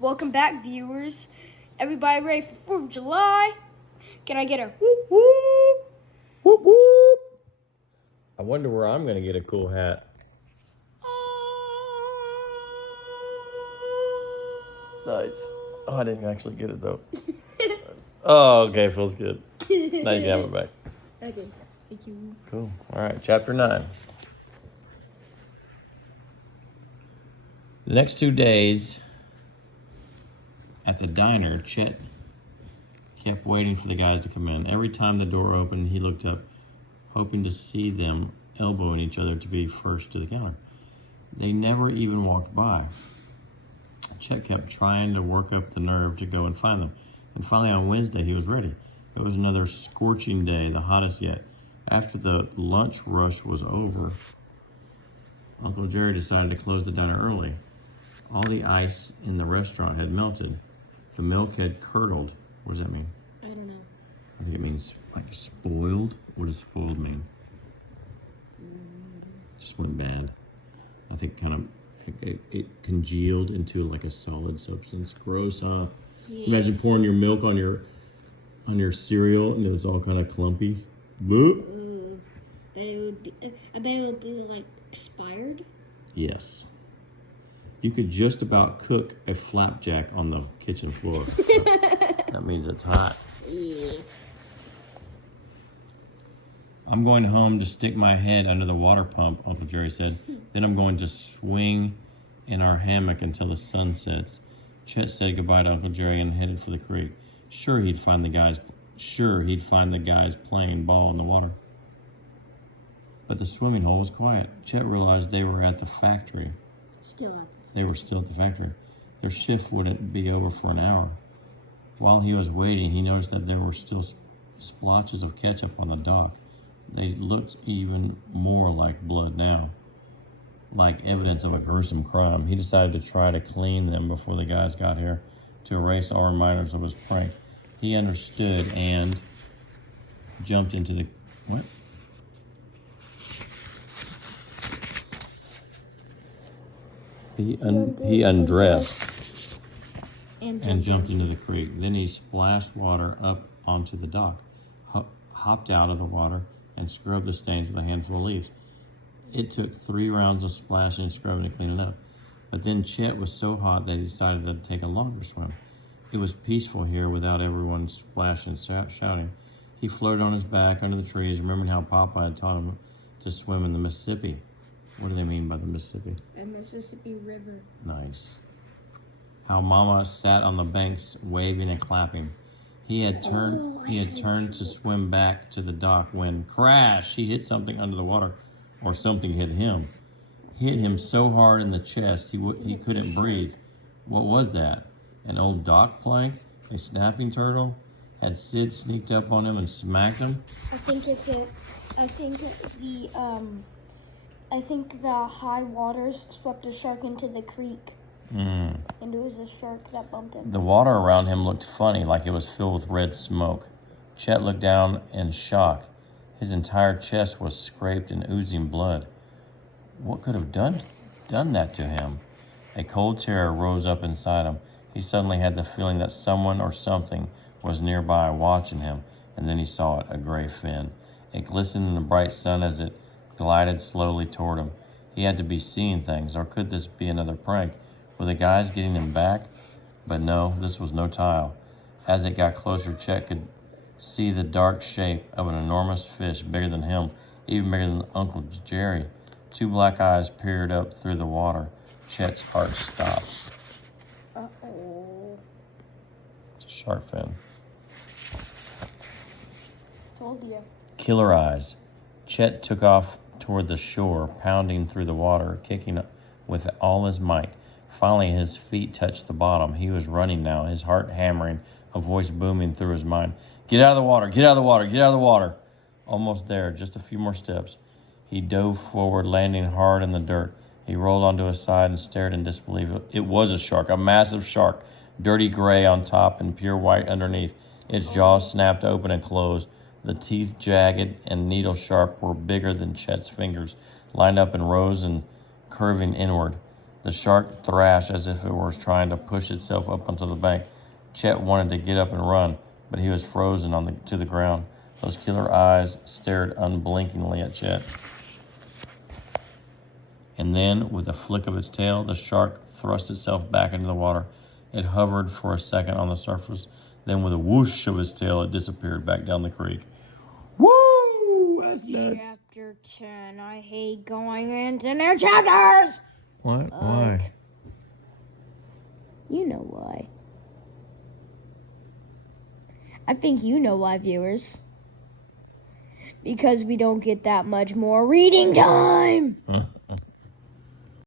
Welcome back, viewers. Everybody ready for 4th of July? Can I get a whoop whoop? Whoop whoop. I wonder where I'm gonna get a cool hat. Nice. Oh, I didn't actually get it though. Oh, okay, feels good. Now you can have it back. Okay, thank you. Cool. All right, chapter 9. The next 2 days at the diner, Chet kept waiting for the guys to come in. Every time the door opened, he looked up, hoping to see them elbowing each other to be first to the counter. They never even walked by. Chet kept trying to work up the nerve to go and find them. And finally on Wednesday, he was ready. It was another scorching day, the hottest yet. After the lunch rush was over, Uncle Jerry decided to close the diner early. All the ice in the restaurant had melted. The milk had curdled. What does that mean? I don't know. I think it means like spoiled. What does spoiled mean? Just went bad. I think kind of it congealed into like a solid substance. Gross, huh? Yeah. Imagine pouring your milk on your cereal and it was all kind of clumpy. Boop. I bet it would be like expired. Yes. You could just about cook a flapjack on the kitchen floor. That means it's hot. Yeah. I'm going home to stick my head under the water pump, Uncle Jerry said. Then I'm going to swing in our hammock until the sun sets. Chet said goodbye to Uncle Jerry and headed for the creek. Sure he'd find the guys playing ball in the water. But the swimming hole was quiet. Chet realized they were at the factory. They were still at the factory. Their shift wouldn't be over for an hour. While he was waiting, he noticed that there were still splotches of ketchup on the dock. They looked even more like blood now, like evidence of a gruesome crime. He decided to try to clean them before the guys got here to erase all reminders of his prank. He understood and jumped into the... What? He undressed and jumped into the creek. Then he splashed water up onto the dock, hopped out of the water, and scrubbed the stains with a handful of leaves. It took 3 rounds of splashing and scrubbing to clean it up. But then Chet was so hot that he decided to take a longer swim. It was peaceful here without everyone splashing and shouting. He floated on his back under the trees, remembering how Papa had taught him to swim in the Mississippi. What do they mean by the Mississippi? A Mississippi River. Nice. How Mama sat on the banks waving and clapping. He had turned to swim back to the dock when, crash, he hit something under the water, or something hit him. Hit him so hard in the chest he couldn't breathe. What was that? An old dock plank? A snapping turtle? Had Sid sneaked up on him and smacked him? I think the high waters swept a shark into the creek. And it was a shark that bumped him. The water around him looked funny, like it was filled with red smoke. Chet looked down in shock. His entire chest was scraped and oozing blood. What could have done that to him? A cold terror rose up inside him. He suddenly had the feeling that someone or something was nearby watching him, and then he saw it, a gray fin. It glistened in the bright sun as it glided slowly toward him. He had to be seeing things, or could this be another prank? Were the guys getting him back? But no, this was no tile. As it got closer, Chet could see the dark shape of an enormous fish, bigger than him, even bigger than Uncle Jerry. 2 black eyes peered up through the water. Chet's heart stopped. Uh-oh. It's a shark fin. Told you. Killer eyes. Chet took off toward the shore, pounding through the water, kicking with all his might. Finally, his feet touched the bottom. He was running now, his heart hammering, a voice booming through his mind. Get out of the water, get out of the water, get out of the water. Almost there, just a few more steps. He dove forward, landing hard in the dirt. He rolled onto his side and stared in disbelief. It was a shark, a massive shark, dirty gray on top and pure white underneath. Its jaws snapped open and closed. The teeth, jagged and needle-sharp, were bigger than Chet's fingers, lined up in rows and curving inward. The shark thrashed as if it was trying to push itself up onto the bank. Chet wanted to get up and run, but he was frozen to the ground. Those killer eyes stared unblinkingly at Chet. And then, with a flick of its tail, the shark thrust itself back into the water. It hovered for a second on the surface. Then, with a whoosh of its tail, it disappeared back down the creek. Woo! That's nuts. Chapter 10. I hate going into new chapters! What? Why? You know why. I think you know why, viewers. Because we don't get that much more reading time!